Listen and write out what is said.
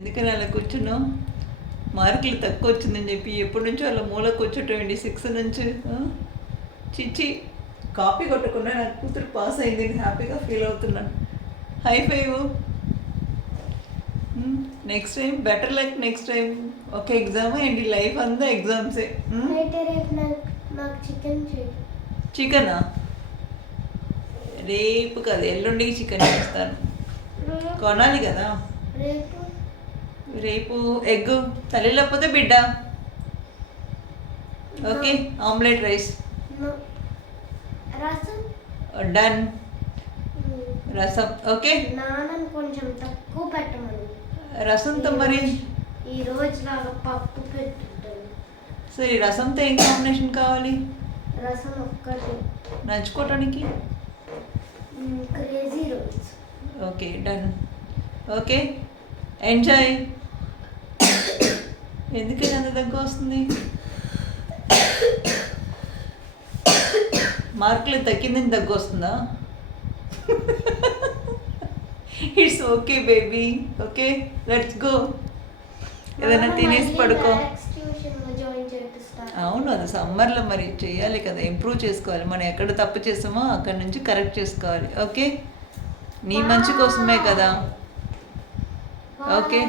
ఎందుకని అలా కూర్చున్నావు? మార్కులు తక్కువ వచ్చిందని చెప్పి ఎప్పటి నుంచో అలా మూల కూర్చోటండి 6 నుంచి చిచ్చి కాపీ కొట్టకుండా నా కూతురు పాస్ అయింది, నేను హ్యాపీగా ఫీల్ అవుతున్నాను. High five. Next time better like next time. ఒక ఎగ్జామ్ ఏంటి, లైఫ్ అంతా ఎగ్జామ్సే. చికెనా? రేపు కదా ఎల్లుండికి చికెన్ చేస్తాను, కొనాలి కదా. రేపు ఎగ్, తల్లి లేకపోతే బిడ్డ. Okay, omelette rice. డన్. రసం ఓకే. కొంచెం తక్కువ పెట్టమని. రసంతో మరి ఈ రోజు లాగా పప్పు పెట్టుంటాను. సరే, రసంతో ఏం కాంబినేషన్ కావాలి? రసం ఒక్కటి నంచుకోవటానికి. Crazy rolls. Okay, done. Okay, enjoy. ఎందుకని అంత దగ్గర వస్తుంది? మార్కులు తగ్గిందని దగ్గు వస్తుందా? It's okay baby. Okay, let's go. ఏదైనా తినేసి పడుకో. అవును, అది సమ్మర్లో మరి చేయాలి కదా, ఇంప్రూవ్ చేసుకోవాలి. మనం ఎక్కడ తప్పు చేసామో అక్కడ నుంచి కరెక్ట్ చేసుకోవాలి. ఓకే, నీ మంచి కోసమే కదా. ఓకే,